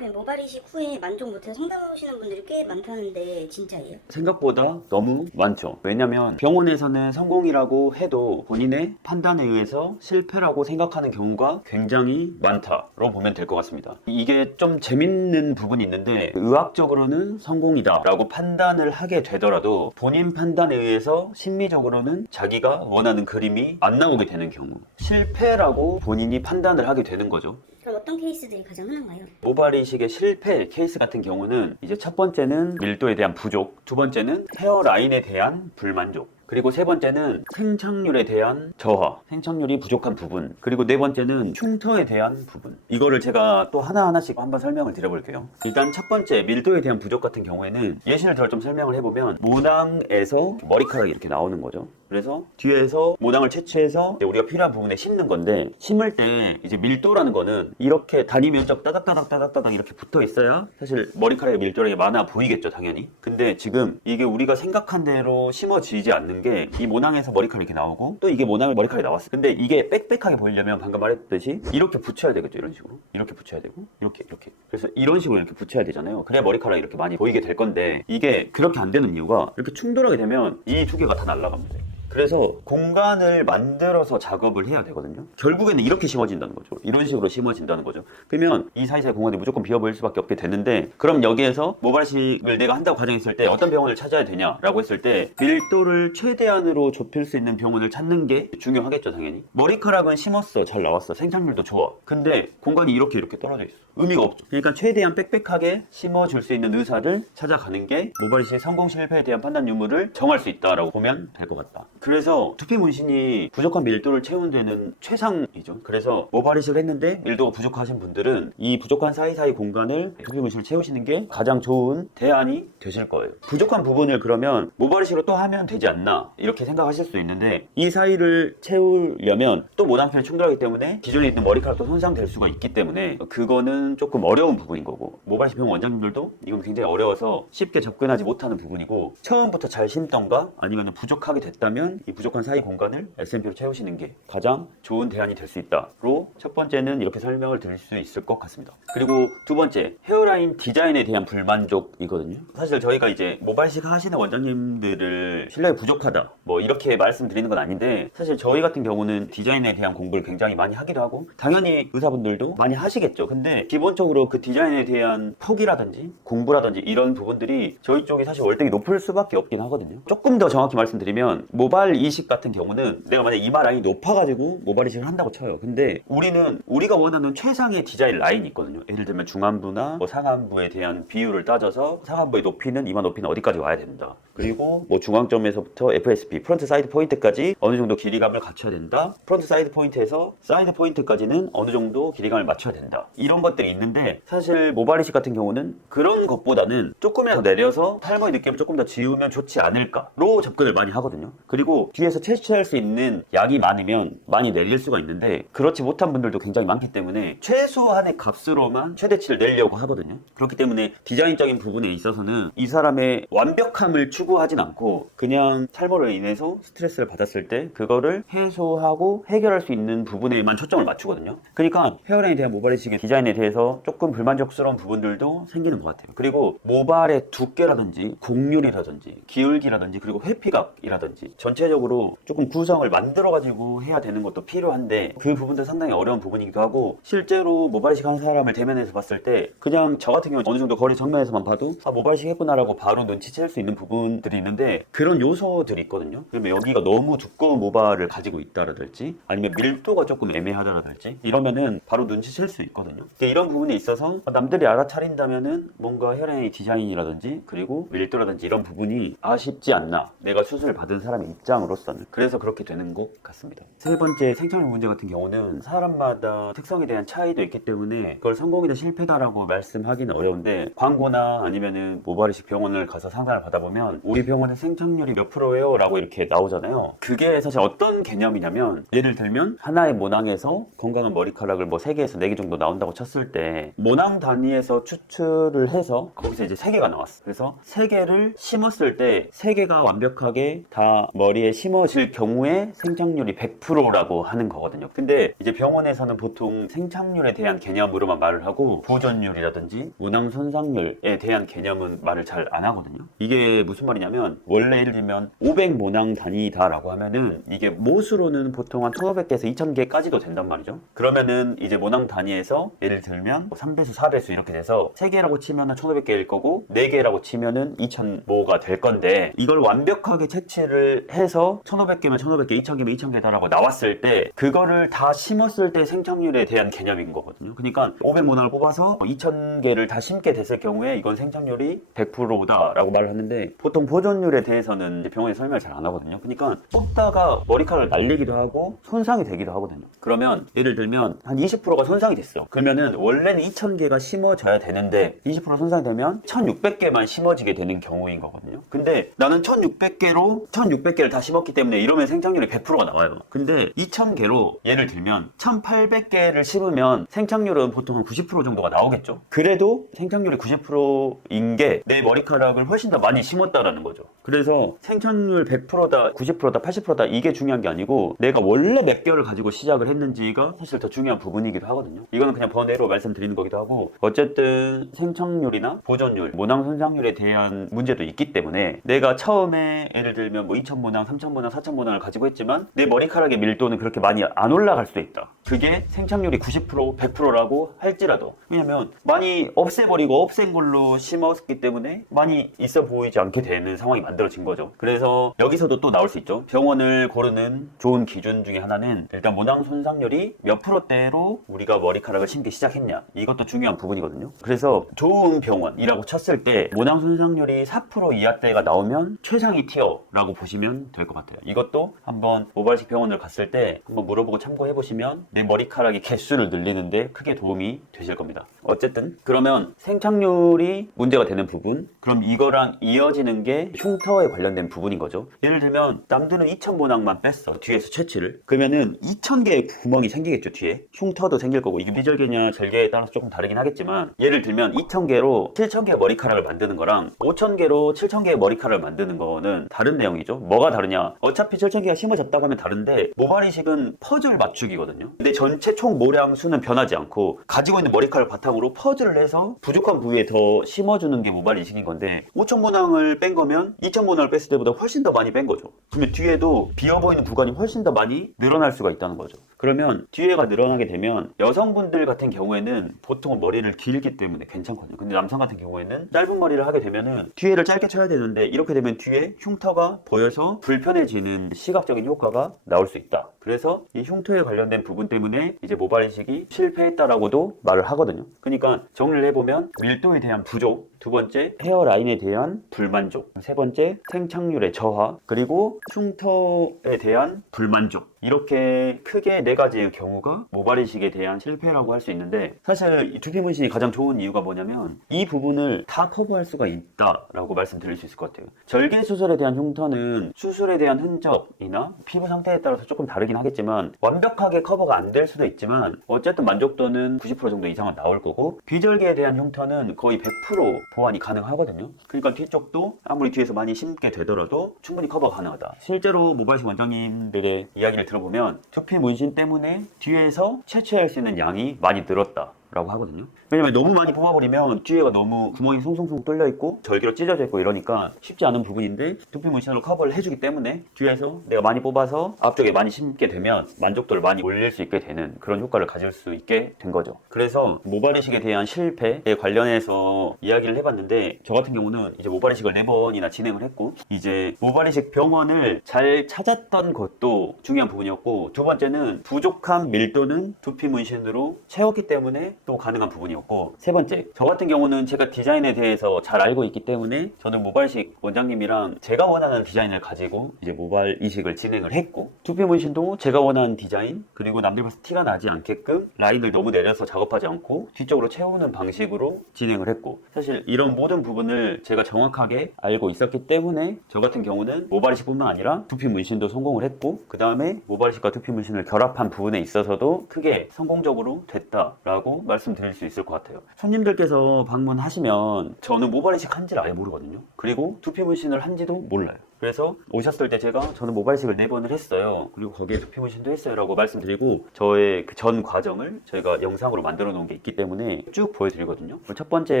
네, 모발 이식 후에 만족 못해서 상담하시는 분들이 꽤 많다는데 진짜예요? 생각보다 너무 많죠. 왜냐면 병원에서는 성공이라고 해도 본인의 판단에 의해서 실패라고 생각하는 경우가 굉장히 많다로 보면 될 것 같습니다. 이게 좀 재밌는 부분이 있는데 의학적으로는 성공이다라고 판단을 하게 되더라도 본인 판단에 의해서 심리적으로는 자기가 원하는 그림이 안 나오게 되는 경우 실패라고 본인이 판단을 하게 되는 거죠. 그럼 어떤 케이스들이 가장 흔한가요? 모발 이식의 실패 케이스 같은 경우는 이제 첫 번째는 밀도에 대한 부족, 두 번째는 헤어 라인에 대한 불만족, 그리고 세 번째는 생착률에 대한 저하, 생착률이 부족한 부분, 그리고 네 번째는 흉터에 대한 부분. 이거를 제가 또 하나하나씩 한번 설명을 드려볼게요. 일단 첫 번째, 밀도에 대한 부족 같은 경우에는 예시를 들어 좀 설명을 해보면 모낭에서 머리카락이 이렇게 나오는 거죠. 그래서 뒤에서 모낭을 채취해서 우리가 필요한 부분에 심는 건데 심을 때 이제 밀도라는 거는 이렇게 다리 면적 따닥따닥 따닥따닥 이렇게 붙어 있어야 사실 머리카락의 밀도량이 많아 보이겠죠 당연히. 근데 지금 이게 우리가 생각한 대로 심어지지 않는 게 이 모낭에서 머리카락이 이렇게 나오고 또 이게 모낭에 머리카락이 나왔어 근데 이게 빽빽하게 보이려면 방금 말했듯이 이렇게 붙여야 되겠죠 이런 식으로. 이렇게 붙여야 되고 이렇게 이렇게. 그래서 이런 식으로 이렇게 붙여야 되잖아요. 그래야 머리카락이 이렇게 많이 보이게 될 건데 이게 그렇게 안 되는 이유가 이렇게 충돌하게 되면 이 두 개가 다 날아갑니다 그래서 공간을 만들어서 작업을 해야 되거든요. 결국에는 이렇게 심어진다는 거죠. 이런 식으로 심어진다는 거죠. 그러면 이 사이사이 공간이 무조건 비어 보일 수밖에 없게 되는데 그럼 여기에서 모발식을 내가 한다고 가정했을 때 어떤 병원을 찾아야 되냐라고 했을 때 밀도를 최대한으로 좁힐 수 있는 병원을 찾는 게 중요하겠죠, 당연히. 머리카락은 심었어, 잘 나왔어, 생산률도 좋아. 근데 공간이 이렇게 이렇게 떨어져 있어. 의미가 없죠. 그러니까 최대한 빽빽하게 심어줄 수 있는 의사를 찾아가는 게 모발이식 성공 실패에 대한 판단 유무를 정할 수 있다라고 보면 될 것 같다. 그래서 두피 문신이 부족한 밀도를 채우는 데는 최상이죠. 그래서 모발이식을 했는데 밀도가 부족하신 분들은 이 부족한 사이사이 공간을 두피 문신을 채우시는 게 가장 좋은 대안이 되실 거예요. 부족한 부분을 그러면 모발이식으로 또 하면 되지 않나 이렇게 생각하실 수 있는데 이 사이를 채우려면 또 모낭편이 충돌하기 때문에 기존에 있는 머리카락도 손상될 수가 있기 때문에 그거는 조금 어려운 부분인 거고 모발이식 병원 원장님들도 이건 굉장히 어려워서 쉽게 접근하지 못하는 부분이고 처음부터 잘 심던가 아니면 부족하게 됐다면 이 부족한 사이 공간을 SMP로 채우시는 게 가장 좋은 대안이 될 수 있다로 첫 번째는 이렇게 설명을 드릴 수 있을 것 같습니다. 그리고 두 번째 헤어라인 디자인에 대한 불만족이거든요. 사실 저희가 이제 모발식 하시는 원장님들을 실력이 부족하다 뭐 이렇게 말씀드리는 건 아닌데 사실 저희 같은 경우는 디자인에 대한 공부를 굉장히 많이 하기도 하고 당연히 의사분들도 많이 하시겠죠. 근데 기본적으로 그 디자인에 대한 폭이라든지 공부라든지 이런 부분들이 저희 쪽이 사실 월등히 높을 수밖에 없긴 하거든요. 조금 더 정확히 말씀드리면 모발 이식 같은 경우는 내가 만약 이마 라인이 높아가지고 모발 이식을 한다고 쳐요. 근데 우리는 우리가 원하는 최상의 디자인 라인이 있거든요. 예를 들면 중안부나 뭐 상안부에 대한 비율을 따져서 상안부의 높이는 이마 높이는 어디까지 와야 된다. 그리고 뭐 중앙점에서부터 FSP 프론트 사이드 포인트까지 어느 정도 길이감을 갖춰야 된다. 프론트 사이드 포인트에서 사이드 포인트까지는 어느 정도 길이감을 맞춰야 된다. 이런 것들이 있는데 사실 모발 이식 같은 경우는 그런 것보다는 조금이라도 내려서 탈모의 느낌을 조금 더 지우면 좋지 않을까로 접근을 많이 하거든요. 그리고 뒤에서 채취할 수 있는 양이 많으면 많이 내릴 수가 있는데 그렇지 못한 분들도 굉장히 많기 때문에 최소한의 값으로만 최대치를 내려고 하거든요. 그렇기 때문에 디자인적인 부분에 있어서는 이 사람의 완벽함을 추구하진 않고 그냥 탈모로 인해서 스트레스를 받았을 때 그거를 해소하고 해결할 수 있는 부분에만 초점을 맞추거든요. 그러니까 헤어라인에 대한 모발 이식의 디자인에 대해서 조금 불만족스러운 부분들도 생기는 것 같아요. 그리고 모발의 두께라든지 곡률이라든지 기울기라든지 그리고 회피각이라든지 전체 적으로 조금 구성을 만들어 가지고 해야 되는 것도 필요한데 그 부분도 상당히 어려운 부분이기도 하고 실제로 모발이식 하는 사람을 대면에서 봤을 때 그냥 저 같은 경우 어느 정도 거리 정면에서만 봐도 아 모발이식 했구나라고 바로 눈치챌 수 있는 부분들이 있는데 그런 요소들이 있거든요. 그러면 여기가 너무 두꺼운 모발을 가지고 있다라든지 아니면 밀도가 조금 애매하다라든지 이러면은 바로 눈치챌 수 있거든요. 이런 부분에 있어서 남들이 알아차린다면은 뭔가 혈액의 디자인이라든지 그리고 밀도라든지 이런 부분이 아쉽지 않나 내가 수술을 받은 사람의 입장으로서는 그래서 그렇게 되는 것 같습니다. 세 번째 생착률 문제 같은 경우는 사람마다 특성에 대한 차이도 있기 때문에 그걸 성공이다 실패다라고 말씀하기는 어려운데 광고나 아니면은 모발이식 병원을 가서 상담을 받아보면 우리 병원의 생착률이 몇 프로예요? 라고 이렇게 나오잖아요. 그게 사실 어떤 개념이냐면 예를 들면 하나의 모낭에서 건강한 머리카락을 뭐 3개에서 4개 정도 나온다고 쳤을 때 모낭 단위에서 추출을 해서 거기서 이제 3개가 나왔어. 그래서 3개를 심었을 때 3개가 완벽하게 다 머리 머리에 심어질 경우에 생착률이 100%라고 하는 거거든요. 근데 이제 병원에서는 보통 생착률에 대한 개념으로만 말을 하고 보존율이라든지 문항 손상률에 대한 개념은 말을 잘 안 하거든요. 이게 무슨 말이냐면 원래 예를 들면 500 모낭 단위다라고 하면은 이게 못으로는 보통 한 1500개에서 2000개까지도 된단 말이죠. 그러면은 이제 모낭 단위에서 예를 들면 3배수, 4배수 이렇게 돼서 3개라고 치면은 1500개일 거고 4개라고 치면은 2000모가 될 건데 이걸 완벽하게 채취를 해서 1500개면 1500개, 2000개면 2000개다라고 나왔을 때 그거를 다 심었을 때 생착률에 대한 개념인 거거든요. 그러니까 500모낭을 뽑아서 2000개를 다 심게 됐을 경우에 이건 생착률이 100%다라고 말을 하는데 보통 보존율에 대해서는 병원에 설명을 잘 안 하거든요. 그러니까 뽑다가 머리카락을 날리기도 하고 손상이 되기도 하거든요. 그러면 예를 들면 한 20%가 손상이 됐어. 그러면은 원래는 2000개가 심어져야 되는데 20% 손상이 되면 1600개만 심어지게 되는 경우인 거거든요. 근데 나는 1600개로 1600개를 다 심었기 때문에 이러면 생착률이 100%가 나와요. 근데 2000개로 예를 들면 1800개를 심으면 생착률은 보통 한 90% 정도가 나오겠죠. 그래도 생착률이 90%인 게 내 머리카락을 훨씬 더 많이 심었다라는 거죠. 그래서 생착률 100%다, 90%다, 80%다 이게 중요한 게 아니고 내가 원래 몇 개를 가지고 시작을 했는지가 사실 더 중요한 부분이기도 하거든요. 이거는 그냥 번외로 말씀드리는 거기도 하고 어쨌든 생착률이나 보존율, 모낭 손상률에 대한 문제도 있기 때문에 내가 처음에 예를 들면 뭐 2,000 모낭, 3,000모낭, 4,000모낭을 가지고 했지만 내 머리카락의 밀도는 그렇게 많이 안 올라갈 수도 있다. 그게 생착률이 90%, 100%라고 할지라도 왜냐면 많이 없애버리고 없앤 걸로 심었기 때문에 많이 있어 보이지 않게 되는 상황이 만들어진 거죠. 그래서 여기서도 또 나올 수 있죠. 병원을 고르는 좋은 기준 중에 하나는 일단 모낭 손상률이 몇 프로대로 우리가 머리카락을 심기 시작했냐 이것도 중요한 부분이거든요. 그래서 좋은 병원이라고 쳤을 때 모낭 손상률이 4% 이하대가 나오면 최상위 티어라고 보시면 될 것 같아요. 이것도 한번 모발식 병원을 갔을 때 한번 물어보고 참고해 보시면 내 머리카락의 개수를 늘리는데 크게 도움이 되실 겁니다. 어쨌든 그러면 생착률이 문제가 되는 부분 그럼 이거랑 이어지는 게 흉터에 관련된 부분인 거죠. 예를 들면 남들은 2,000모낭만 뺐어 뒤에서 채취를 그러면은 2,000개의 구멍이 생기겠죠 뒤에 흉터도 생길 거고 이게 비절개냐 절개에 따라서 조금 다르긴 하겠지만 예를 들면 2,000개로 7,000개의 머리카락을 만드는 거랑 5,000개로 7,000개의 머리카락을 만드는 거는 다른 내용이죠. 뭐가 다르냐? 어차피 7,000개가 심어졌다고 하면 다른데 모발이식은 퍼즐 맞추기거든요. 근데 전체 총 모량 수는 변하지 않고 가지고 있는 머리카락 바탕으로 퍼즐을 해서 부족한 부위에 더 심어주는 게 모발이식인 건데 5,000모낭을 뺀 거면 2,000모낭을 뺐을 때보다 훨씬 더 많이 뺀 거죠. 그러면 뒤에도 비어 보이는 구간이 훨씬 더 많이 늘어날 수가 있다는 거죠. 그러면 뒤에가 늘어나게 되면 여성분들 같은 경우에는 보통 머리를 길기 때문에 괜찮거든요. 근데 남성 같은 경우에는 짧은 머리를 하게 되면은 뒤에를 짧게 쳐야 되는데 이렇게 되면 뒤에 흉터가 보여서 불편해지는 시각적인 효과가 나올 수 있다. 그래서 이 흉터에 관련된 부분 때문에 이제 모발 이식이 실패했다라고도 말을 하거든요. 그러니까 정리를 해보면 밀도에 대한 부족, 두 번째 헤어라인에 대한 불만족, 세 번째 생착률의 저하, 그리고 흉터에 대한 불만족. 이렇게 크게 네 가지의 경우가 모발 이식에 대한 실패라고 할 수 있는데 사실 이 두피 문신이 가장 좋은 이유가 뭐냐면 이 부분을 다 커버할 수가 있다라고 말씀드릴 수 있을 것 같아요. 절개 수술에 대한 흉터는 수술에 대한 흔적이나 피부 상태에 따라서 조금 다르긴 하겠지만 완벽하게 커버가 안 될 수도 있지만 어쨌든 만족도는 90% 정도 이상은 나올 거고 비절개에 대한 흉터는 거의 100% 보완이 가능하거든요. 그러니까 뒤쪽도 아무리 뒤에서 많이 심게 되더라도 충분히 커버 가능하다. 실제로 모발식 원장님들의 이야기를 들어보면 두피 문신 때문에 뒤에서 채취할 수 있는 양이 많이 늘었다. 라고 하거든요. 왜냐면 너무 많이 뽑아버리면 뒤에가 너무 구멍이 송송송 뚫려 있고 절기로 찢어져 있고 이러니까 쉽지 않은 부분인데 두피 문신으로 커버를 해주기 때문에 뒤에서 내가 많이 뽑아서 앞쪽에 많이 심게 되면 만족도를 많이 올릴 수 있게 되는 그런 효과를 가질 수 있게 된 거죠. 그래서 모발 이식에 대한 실패에 관련해서 이야기를 해봤는데 저 같은 경우는 이제 모발 이식을 네 번이나 진행을 했고 이제 모발 이식 병원을 잘 찾았던 것도 중요한 부분이었고 두 번째는 부족한 밀도는 두피 문신으로 채웠기 때문에 또 가능한 부분이었고 세 번째. 저 같은 경우는 제가 디자인에 대해서 잘 알고 있기 때문에 저는 모발식 원장님이랑 제가 원하는 디자인을 가지고 이제 모발 이식을 진행을 했고 두피 문신도 제가 원하는 디자인 그리고 남들 봐서 티가 나지 않게끔 라인을 너무 내려서 작업하지 않고 뒤쪽으로 채우는 방식으로 진행을 했고 사실 이런 모든 부분을 제가 정확하게 알고 있었기 때문에 저 같은 경우는 모발 이식뿐만 아니라 두피 문신도 성공을 했고 그 다음에 모발 이식과 두피 문신을 결합한 부분에 있어서도 크게 성공적으로 됐다라고 말 씀드릴 수 있을 것 같아요. 손님들께서 방문하시면 저는 모발 이식 한지를 아예 모르거든요. 그리고 두피 문신을 한지도 몰라요. 그래서 오셨을 때 제가 저는 모발식을 네 번을 했어요. 그리고 거기에 두피 문신도 했어요라고 말씀드리고 저의 그 전 과정을 저희가 영상으로 만들어 놓은 게 있기 때문에 쭉 보여드리거든요. 첫 번째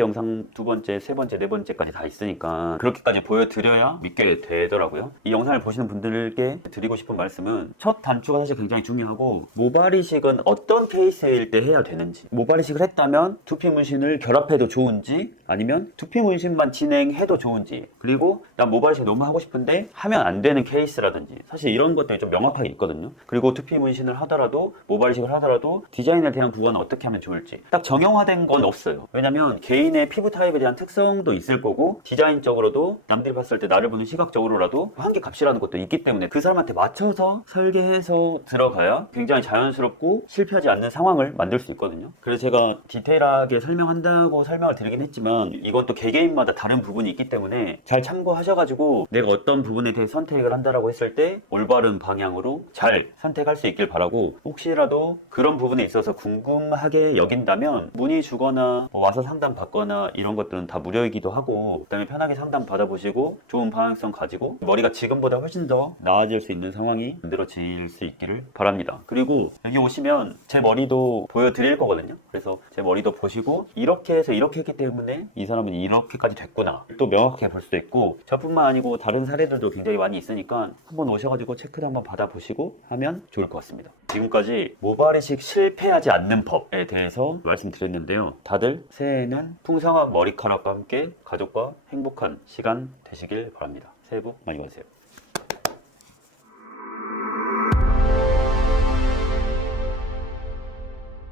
영상, 두 번째, 세 번째, 네 번째까지 다 있으니까 그렇게까지 보여드려야 믿게 되더라고요. 이 영상을 보시는 분들께 드리고 싶은 말씀은 첫 단추가 사실 굉장히 중요하고 모발 이식은 어떤 케이스일 때 해야 되는지 모발 이식을 했다면 두피 문신을 결합해도 좋은지 아니면 두피 문신만 진행해도 좋은지 그리고 난 모발 이식 너무 하고 싶은데 하면 안 되는 케이스라든지 사실 이런 것들이 좀 명확하게 있거든요. 그리고 두피 문신을 하더라도 모발 이식을 하더라도 디자인에 대한 부분은 어떻게 하면 좋을지 딱 정형화된 건 없어요. 왜냐면 개인의 피부 타입에 대한 특성도 있을 거고 디자인적으로도 남들이 봤을 때 나를 보는 시각적으로라도 한계 값이라는 것도 있기 때문에 그 사람한테 맞춰서 설계해서 들어가야 굉장히 자연스럽고 실패하지 않는 상황을 만들 수 있거든요. 그래서 제가 디테일하게 설명한다고 설명을 드리긴 했지만 이건 또 개개인마다 다른 부분이 있기 때문에 잘 참고하셔가지고 내가 어떤 부분에 대해 선택을 한다라고 했을 때 올바른 방향으로 잘 선택할 수 있길 바라고 혹시라도 그런 부분에 있어서 궁금하게 여긴다면 문의 주거나 뭐 와서 상담 받거나 이런 것들은 다 무료이기도 하고 그다음에 편하게 상담 받아보시고 좋은 방향성 가지고 머리가 지금보다 훨씬 더 나아질 수 있는 상황이 만들어질 수 있기를 바랍니다. 그리고 여기 오시면 제 머리도 보여드릴 거거든요. 그래서 제 머리도 보시고 이렇게 해서 이렇게 했기 때문에 이 사람은 이렇게까지 됐구나 또 명확 하게 볼 수도 있고 저뿐만 아니고 다른 사례들도 굉장히 많이 있으니까 한번 오셔가지고 체크도 한번 받아보시고 하면 좋을 것 같습니다. 지금까지 모발 이식 실패하지 않는 법에 대해서 말씀드렸는데요. 다들 새해에는 풍성한 머리카락과 함께 가족과 행복한 시간 되시길 바랍니다. 새해 복 많이 받으세요.